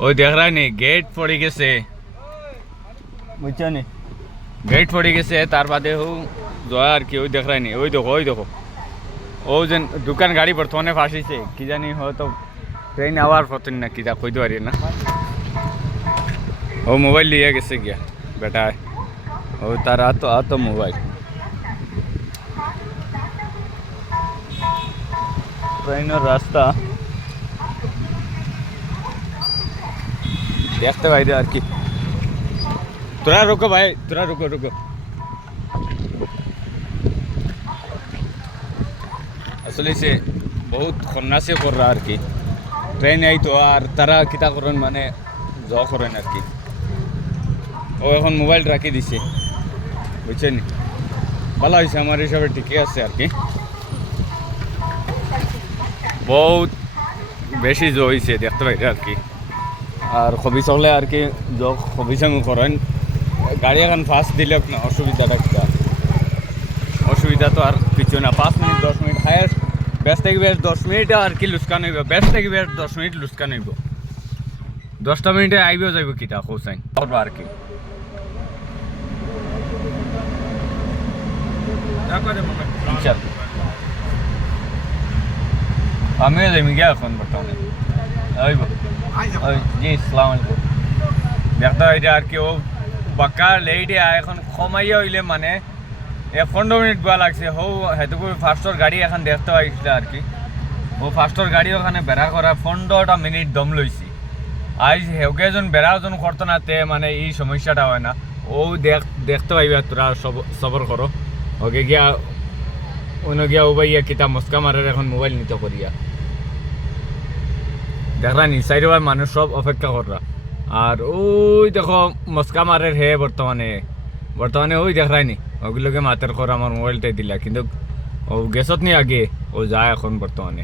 ওই দেখ রাই নি গেট পড়ে গেছে, বুঝছো নি? গেট পড়ে গেছে, তার বাদে ও জয়া আর কি, ওই দেখ রাই নি, ওই দেখো ও যে দোকান গাড়ি বর্তমানে ফাঁসিছে, কি জানি হয়তো ট্রেন আওয়ার পথেন না, কি যা কইতে পারি না। ও মোবাইল লিয়ে গেছে গিয়া বেটা, ও তার আতো মোবাইল। ট্রেনের রাস্তা দেখতে বাইরে আর কি। তোরা রুকো ভাই, তোরা রুকো। আসলে সে বহুত খন্নাসে কররা আর কি, ট্রেন এই তো আর তারা কিতা করেন মানে জ করেন আর কি। ও এখন মোবাইল রাখি দিছে, বুঝছেন? ভালো হয়েছে আমার হিসাবে, ঠিকই আছে আর কি। বহুত বেশি জো হয়েছে দেখতে পাইলে আর কি। আর খবি চলে আর কি, খবি সঙ্গ করেন গাড়ি এখন ফার্স্ট দিলে না অসুবিধাটা কিটা, অসুবিধা তো আর কিছু না। 5 মিনিট 10 মিনিট হায়েস্ট, বেশ থেকে বেশ 10 মিনিট আর কি লুস্কান হইব, বেশ থেকে বেশ 10 মিনিট লুস্কান হইব। 10টা মিনিটে আইবেও যাইব কিটা কোসাইন করবো আর কি। আমিও যাইমি গিয়া এখন বর্তমানে জি ইসলাম আলাইকুম। দেখতে হয় আর কি, ও বাক্কা লেইটে এখন কমাইয়া হইলে মানে 15 মিনিট গোয়া লাগছে। হো হেতুকু ফার্স্টর গাড়ি এখন দেখতে পাইছিল আর কি, ও ফার্স্টর গাড়ি ওখানে বেড়া করা 15টা মিনিট দম লইছি। আজ হেউকে যখন বেড়া যখন করতো না তে মানে এই সমস্যাটা হয় না। ও দেখতে পাইবা, তোরা সবর করো। ওকে গিয়া অন্য গিয়া ও ভাইয়া কিতা মস্কা মারের এখন মোবাইল নিতে করিয়া দেখরা নি সাইড মানুষ সব অপেক্ষা কররা। আর ওই দেখো মস্কা মারের হে বর্তমানে ওই দেখরাই নি, ওগুলোকে মাতের কর আমার মোবাইলটাই দিলা, কিন্তু ও গেছত নি আগে, ও যায় এখন বর্তমানে।